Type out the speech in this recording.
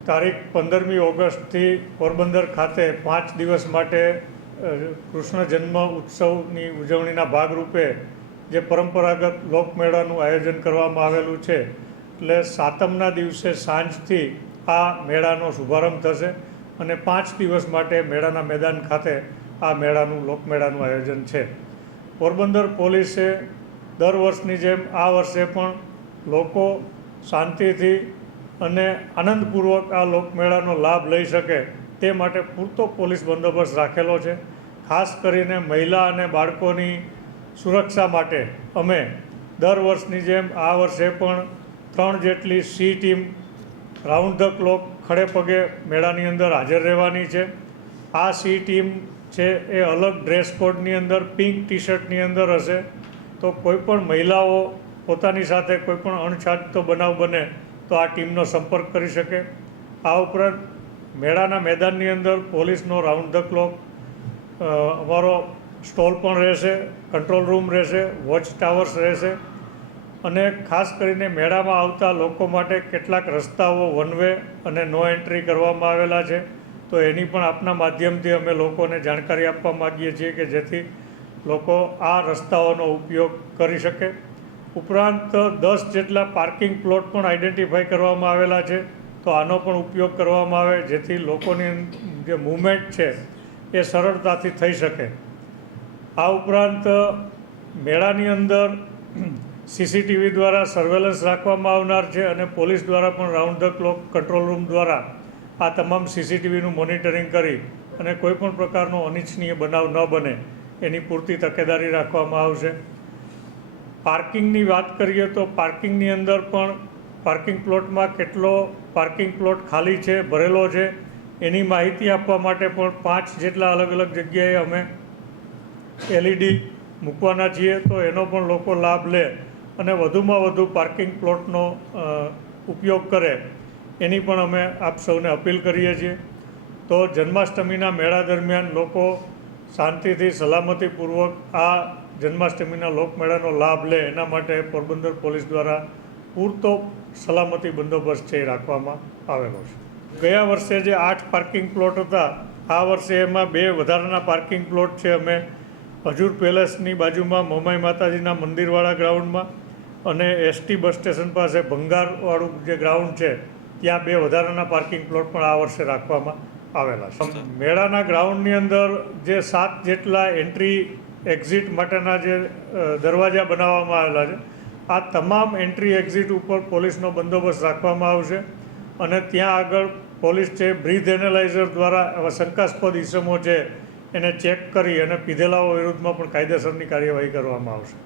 તારીખ 15મી ઓગસ્ટથી પોરબંદર ખાતે 5 દિવસ માટે કૃષ્ણ જન્મ ઉત્સવની ઉજવણીના ભાગરૂપે જે પરંપરાગત લોકમેળાનું આયોજન કરવામાં આવેલું છે, એટલે સાતમના દિવસે સાંજથી આ મેળાનો શુભારંભ થશે અને 5 દિવસ માટે મેળાના મેદાન ખાતે આ લોકમેળાનું આયોજન છે. પોરબંદર પોલીસે દર વર્ષની જેમ આ વર્ષે પણ લોકો શાંતિથી અને આનંદપૂર્વક આ લોકમેળાનો લાભ લઈ શકે તે માટે પૂરતો પોલીસ બંદોબસ્ત રાખેલો છે. ખાસ કરીને મહિલા અને બાળકોની સુરક્ષા માટે અમે દર વર્ષની જેમ આ વર્ષે પણ 3 જેટલી C team round the clock ખડે પગે મેળાની અંદર હાજર રહેવાની છે. આ સી ટીમ છે એ અલગ ડ્રેસ કોડની અંદર પિંક ટી શર્ટની અંદર હશે, તો કોઈપણ મહિલાઓ પોતાની સાથે કોઈપણ અણછાજતો બનાવ બને તો આ ટીમનો સંપર્ક કરી શકે. આ ઉપરાંત મેળાના મેદાનની અંદર પોલીસનો રાઉન્ડ ધ ક્લોક અમારો સ્ટોલ પણ રહેશે, કંટ્રોલ રૂમ રહેશે, વોચ ટાવર્સ રહેશે અને ખાસ કરીને મેળામાં આવતા લોકો માટે કેટલાક રસ્તાઓ વન વે અને નો એન્ટ્રી કરવામાં આવેલા છે, તો એની પણ આપના માધ્યમથી અમે લોકોને જાણકારી આપવા માગીએ છીએ કે જેથી લોકો આ રસ્તાઓનો ઉપયોગ કરી શકે. ઉપરાંત 10 જેટલા પાર્કિંગ પ્લોટ પણ આઈડેન્ટિફાઈ કરવામાં આવેલા છે, તો આનો પણ ઉપયોગ કરવામાં આવે જેથી લોકોની જે મૂવમેન્ટ છે એ સરળતાથી થઈ શકે. આ ઉપરાંત મેળાની અંદર સીસીટીવી દ્વારા સર્વેલન્સ રાખવામાં આવનાર છે અને પોલીસ દ્વારા પણ round the clock control room દ્વારા આ તમામ સીસીટીવીનું મોનિટરિંગ કરી અને કોઈપણ પ્રકારનો અનિચ્છનીય બનાવ ન બને એની પૂરતી તકેદારી રાખવામાં આવશે. પાર્કિંગની વાત કરીએ તો પાર્કિંગની અંદર પણ પાર્કિંગ પ્લોટમાં કેટલો પાર્કિંગ પ્લોટ ખાલી છે, ભરેલો છે, એની માહિતી આપવા માટે પણ 5 જેટલા અલગ અલગ જગ્યાએ અમે LED મૂકવાના છીએ, તો એનો પણ લોકો લાભ લે અને વધુમાં વધુ પાર્કિંગ પ્લોટનો ઉપયોગ કરે એની પણ અમે આપ સૌને અપીલ કરીએ છીએ. તો જન્માષ્ટમીના મેળા દરમિયાન લોકો શાંતિથી સલામતીપૂર્વક આ જન્માષ્ટમીના લોકમેળાનો લાભ લે એના માટે પોરબંદર પોલીસ દ્વારા પૂરતો સલામતી બંદોબસ્ત છે એ રાખવામાં આવેલો છે. ગયા વર્ષે જે 8 પાર્કિંગ પ્લોટ હતા, આ વર્ષે એમાં 2 વધારાના પાર્કિંગ પ્લોટ છે અમે હજુર પેલેસની બાજુમાં મોમાઈ માતાજીના મંદિરવાળા ગ્રાઉન્ડમાં અને ST બસ સ્ટેશન પાસે ભંગારવાળું જે ગ્રાઉન્ડ છે ત્યાં 2 વધારાના પાર્કિંગ પ્લોટ પણ આ વર્ષે રાખવામાં આવેલા છે. મેળાના ગ્રાઉન્ડની અંદર જે 7 જેટલા એન્ટ્રી એક્ઝિટ માટેના જે દરવાજા બનાવવામાં આવેલા છે, આ તમામ એન્ટ્રી એક્ઝિટ ઉપર પોલીસનો બંદોબસ્ત રાખવામાં આવશે અને ત્યાં આગળ પોલીસ છે બ્રીથ એનાલાઇઝર દ્વારા આવા શંકાસ્પદ ઇસમો છે એને ચેક કરી અને પીધેલાઓ વિરુદ્ધમાં પણ કાયદેસરની કાર્યવાહી કરવામાં આવશે.